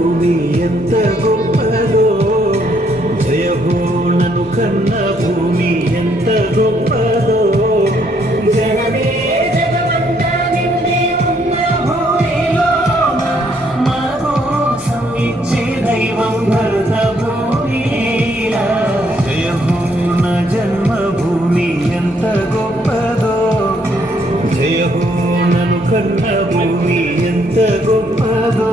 భూమి ఎంత గొప్పదో, జయ హో నన్ను కన్న భూమి ఎంత గొప్పదో. జనమే జగమంతా నిండి ఉన్న భూమిలోన మా కోసం ఇచ్చే దైవం భరత భూమి. జయ హో నా జన్మభూమి ఎంత గొప్పదో, జయ హో నన్ను కన్న భూమి ఎంత గొప్పదో.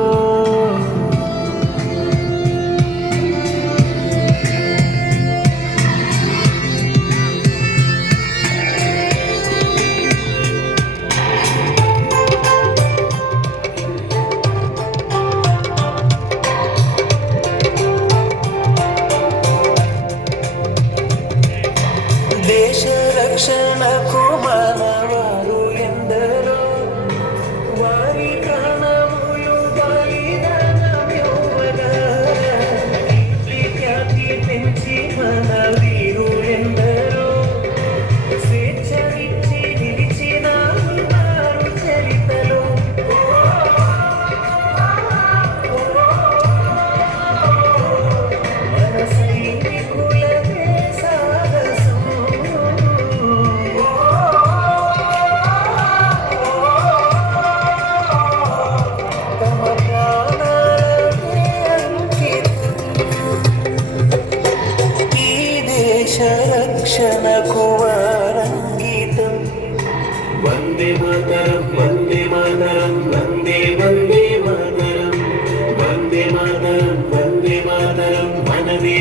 దేశ రక్షణకు మానవారు ఎందరో, వారి ప్రాణములు బలిదానమివ్వగా ఖ్యాతి పెంచి మన వీరు ఎందరో, స్వేచ్ఛనిచ్చి నిలిచిన వారు చరితలో. మన సైనికులదే సాహసం, తమ ప్రాణాలనే అంకితం. ఈ దేశ రక్షణకు వారంగితం. వందే మాతరం వందే మాతరం వందే వందే మాతరం, వందే మాతరం వందే మాతరం మనదే